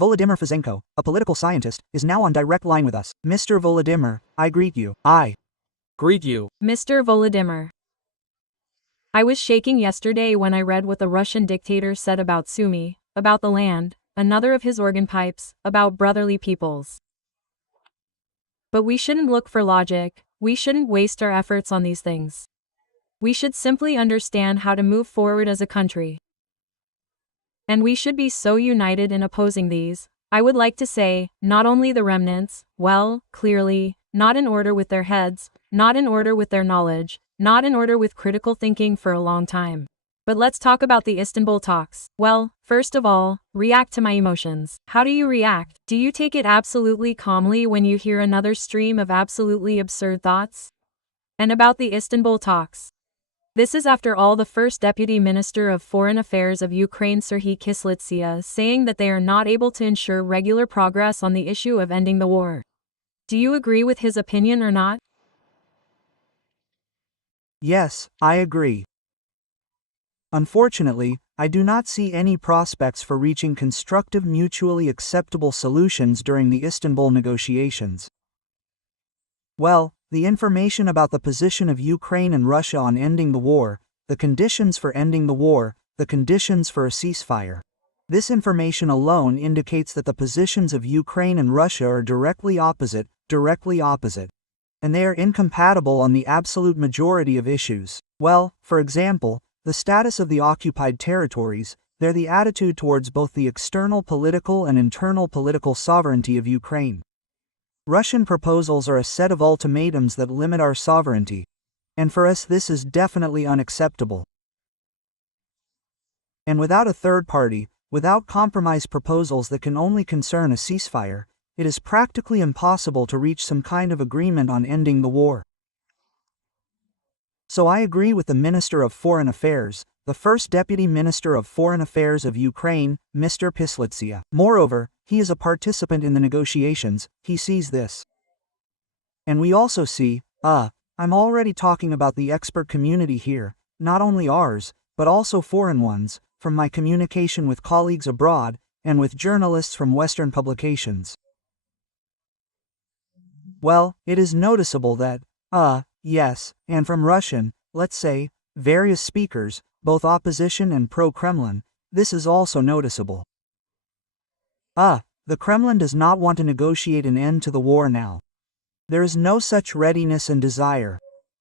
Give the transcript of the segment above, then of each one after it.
Volodymyr Fessenko, a political scientist, is now on direct line with us. Mr. Volodymyr, I greet you. I greet you. Mr. Volodymyr. I was shaking yesterday when I read what the Russian dictator said about Sumy, about the land, another of his organ pipes, about brotherly peoples. But we shouldn't look for logic, we shouldn't waste our efforts on these things. We should simply understand how to move forward as a country. And we should be so united in opposing these, I would like to say, not only the remnants, well, clearly, not in order with their heads, not in order with their knowledge, not in order with critical thinking for a long time. But let's talk about the Istanbul talks. Well, first of all, react to my emotions. How do you react? Do you take it absolutely calmly when you hear another stream of absolutely absurd thoughts? And about the Istanbul talks. This is after all the first Deputy Minister of Foreign Affairs of Ukraine Serhiy Kyslytsya saying that they are not able to ensure regular progress on the issue of ending the war. Do you agree with his opinion or not? Yes, I agree. Unfortunately, I do not see any prospects for reaching constructive mutually acceptable solutions during the Istanbul negotiations. Well, the information about the position of Ukraine and Russia on ending the war, the conditions for ending the war, the conditions for a ceasefire. This information alone indicates that the positions of Ukraine and Russia are directly opposite, and they are incompatible on the absolute majority of issues. Well, for example, the status of the occupied territories, they're the attitude towards both the external political and internal political sovereignty of Ukraine. Russian proposals are a set of ultimatums that limit our sovereignty, and for us this is definitely unacceptable. And without a third party, without compromise proposals that can only concern a ceasefire, it is practically impossible to reach some kind of agreement on ending the war. So I agree with the Minister of Foreign Affairs, the first Deputy Minister of Foreign Affairs of Ukraine, Mr. Kyslytsya. Moreover, he is a participant in the negotiations, he sees this. And we also see, I'm already talking about the expert community here, not only ours, but also foreign ones, from my communication with colleagues abroad, and with journalists from Western publications. Well, it is noticeable that, yes, and from Russian, let's say, various speakers, both opposition and pro-Kremlin, this is also noticeable. The Kremlin does not want to negotiate an end to the war now. There is no such readiness and desire.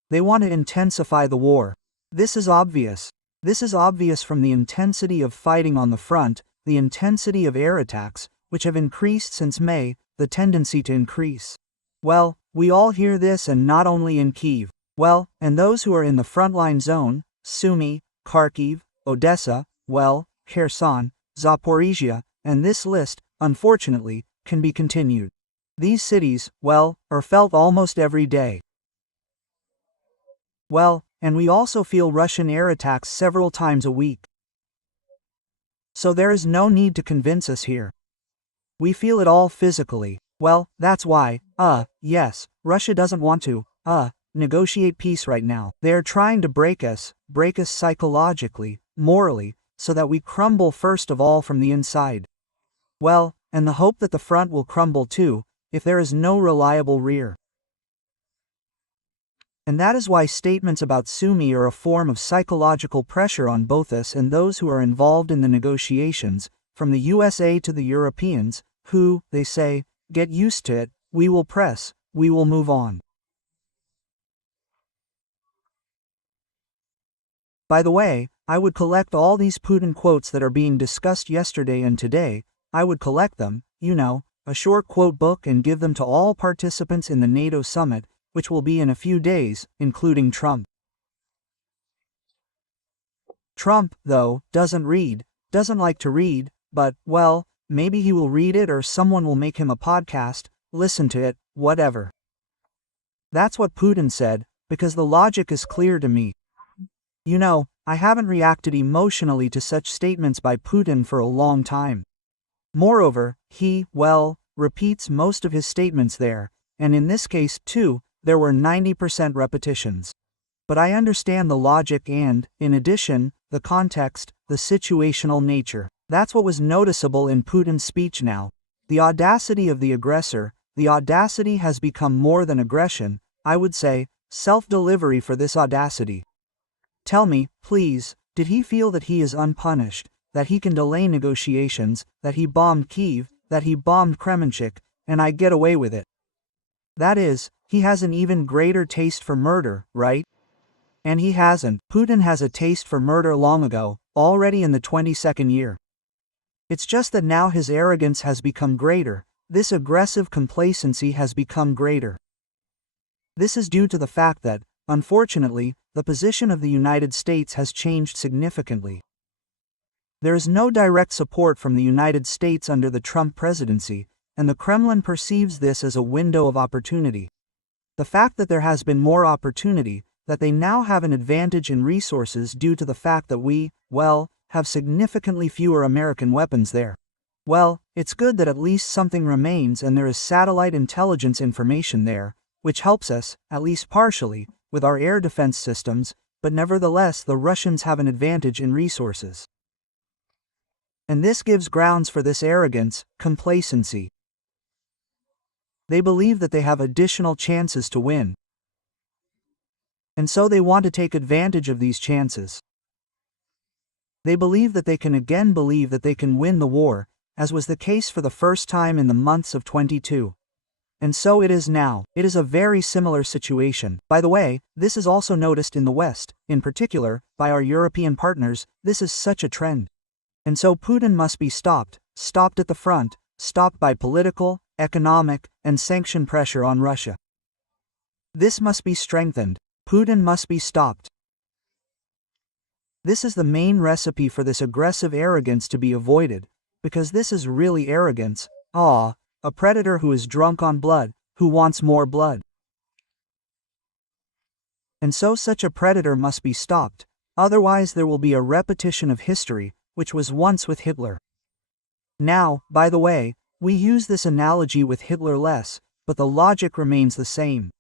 They want to intensify the war. This is obvious. This is obvious from the intensity of fighting on the front, the intensity of air attacks, which have increased since May, the tendency to increase. Well, we all hear this, and not only in Kyiv. Well, and those who are in the frontline zone, Sumy, Kharkiv, Odessa, well, Kherson, Zaporizhia, and this list, unfortunately, can be continued. These cities, well, are felt almost every day. Well, and we also feel Russian air attacks several times a week. So there is no need to convince us here. We feel it all physically. Well, that's why, yes, Russia doesn't want to, negotiate peace right now. They are trying to break us psychologically, morally, so that we crumble first of all from the inside. Well, and the hope that the front will crumble too, if there is no reliable rear. And that is why statements about Sumy are a form of psychological pressure on both us and those who are involved in the negotiations, from the USA to the Europeans, who, they say, get used to it, we will press, we will move on. By the way, I would collect all these Putin quotes that are being discussed yesterday and today, I would collect them, a short quote book, and give them to all participants in the NATO summit, which will be in a few days, including Trump. Trump, though, doesn't like to read, but, well, maybe he will read it or someone will make him a podcast, listen to it, whatever. That's what Putin said, because the logic is clear to me. I haven't reacted emotionally to such statements by Putin for a long time. Moreover, he, repeats most of his statements there, and in this case, too, there were 90% repetitions. But I understand the logic and, in addition, the context, the situational nature. That's what was noticeable in Putin's speech now. The audacity of the aggressor, the audacity has become more than aggression, I would say, self-delivery for this audacity. Tell me, please, did he feel that he is unpunished, that he can delay negotiations, that he bombed Kyiv, that he bombed Kremenchuk, and I get away with it? That is, he has an even greater taste for murder, right? And he hasn't. Putin has a taste for murder long ago, already in the 22nd year. It's just that now his arrogance has become greater, this aggressive complacency has become greater. This is due to the fact that, unfortunately, the position of the United States has changed significantly. There is no direct support from the United States under the Trump presidency, and the Kremlin perceives this as a window of opportunity. The fact that there has been more opportunity, that they now have an advantage in resources due to the fact that we, well, have significantly fewer American weapons there. Well, it's good that at least something remains and there is satellite intelligence information there, which helps us, at least partially, with our air defense systems, but nevertheless the Russians have an advantage in resources. And this gives grounds for this arrogance, complacency. They believe that they have additional chances to win. And so they want to take advantage of these chances. They believe that they can again believe that they can win the war, as was the case for the first time in the months of 22. And so it is now. It is a very similar situation. By the way, this is also noticed in the West, in particular, by our European partners. This is such a trend. And so Putin must be stopped at the front, stopped by political, economic, and sanction pressure on Russia. This must be strengthened. Putin must be stopped. This is the main recipe for this aggressive arrogance to be avoided, because this is really arrogance, a predator who is drunk on blood, who wants more blood. And so such a predator must be stopped, otherwise there will be a repetition of history, which was once with Hitler. Now, by the way, we use this analogy with Hitler less, but the logic remains the same.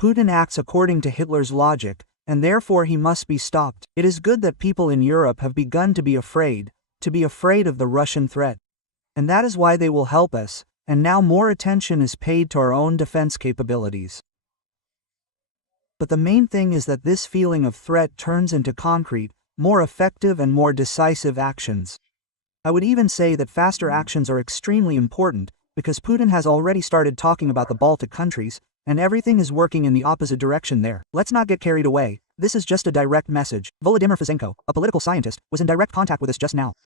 Putin acts according to Hitler's logic, and therefore he must be stopped. It is good that people in Europe have begun to be afraid of the Russian threat. And that is why they will help us, and now more attention is paid to our own defense capabilities. But the main thing is that this feeling of threat turns into concrete, more effective and more decisive actions. I would even say that faster actions are extremely important, because Putin has already started talking about the Baltic countries, and everything is working in the opposite direction there. Let's not get carried away. This is just a direct message. Volodymyr Fessenko, a political scientist, was in direct contact with us just now.